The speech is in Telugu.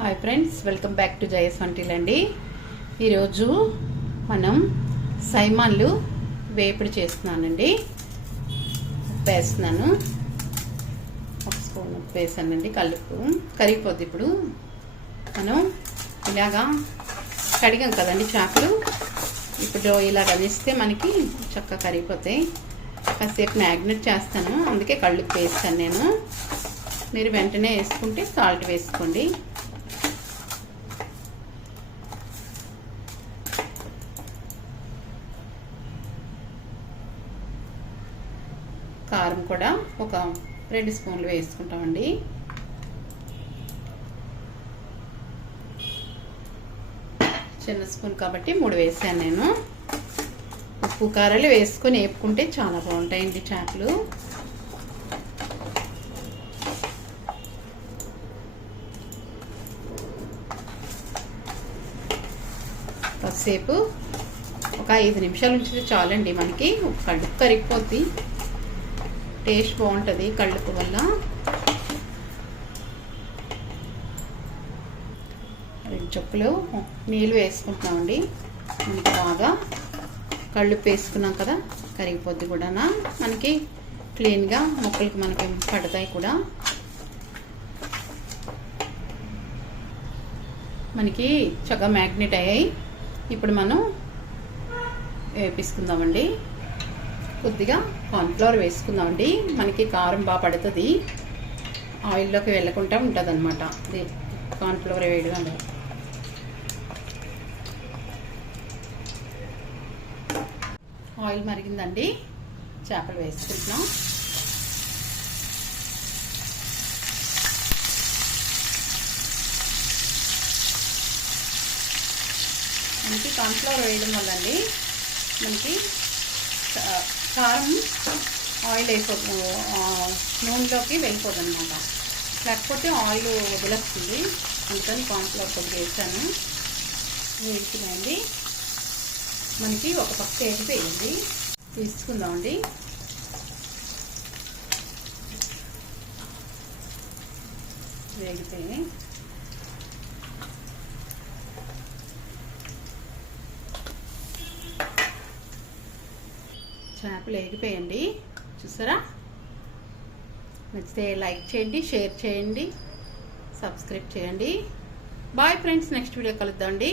Hi friends, welcome back to జయస్ వంటిల్ అండి. ఈరోజు మనం సైమాన్లు వేపుడు చేస్తున్నానండి. ఉప్పు వేస్తున్నాను, ఒక స్పూన్ ఉప్పు వేసానండి. కలుపు కరిగిపోద్ది. ఇప్పుడు మనం ఇలాగా కడిగాం కదండి చేపలు. ఇప్పుడు ఇలా గనిస్తే మనకి చక్కగా కరిగిపోతాయి. కాసేపు మ్యాగ్నెట్ చేస్తాను, అందుకే కళ్ళుప్పు వేస్తాను నేను. మీరు వెంటనే వేసుకుంటే సాల్ట్ వేసుకోండి. కారం కూడా ఒక 2 స్పూన్లు వేసుకుంటామండి. చిన్న స్పూన్ కాబట్టి 3 వేసాను నేను. ఉప్పు కారాలు వేసుకొని వేపుకుంటే చాలా బాగుంటాయండి చేపలు. కాసేపు ఒక 5 నిమిషాలు ఉంచితే చాలండి. మనకి కడుపు కరిగిపోద్ది, టేస్ట్ బాగుంటుంది కళ్ళుప్పు వల్ల. రెండు చుక్కలు నీళ్ళు వేసుకుంటున్నామండి. మనకి బాగా కళ్ళుప్పు వేసుకున్నాం కదా, కరిగిపోద్ది కూడా. మనకి క్లీన్గా ముక్కలకి మనకి పడతాయి కూడా. మనకి చక్కగా మ్యాగ్నెట్ అయ్యాయి. ఇప్పుడు మనం వేపించుకుందామండి. కొద్దిగా కార్న్ఫ్లవర్ వేసుకుందామండి. మనకి కారం బాగా పడుతుంది, ఆయిల్లోకి వెళ్ళకుండా ఉంటుంది అనమాట. ఇది కార్న్ఫ్లవర్ వేయడం. ఆయిల్ మరిగిందండి, చేపలు వేసుకుంటున్నాం. మనకి కార్న్ఫ్లవర్ వేయడం వల్ల అండి మనకి కారం ఆయిల్ అయిపోతుంది, నూనెలోకి వెళ్ళిపోతుంది అనమాట. లేకపోతే ఆయిల్ వదిలేస్తుంది. అందుకని కార్న్ఫ్లవర్ కొద్దిగా వేసాను. వేసుకున్నాయండి. మనకి ఒక పక్క వేగిపోయింది, తీసుకుందామండి. వేగిపోయి చేపలు వేగిపోయండి. చూసారా? నచ్చితే లైక్ చేయండి, షేర్ చేయండి, సబ్స్క్రైబ్ చేయండి. బాయ్ ఫ్రెండ్స్, నెక్స్ట్ వీడియో కలుద్దామండి.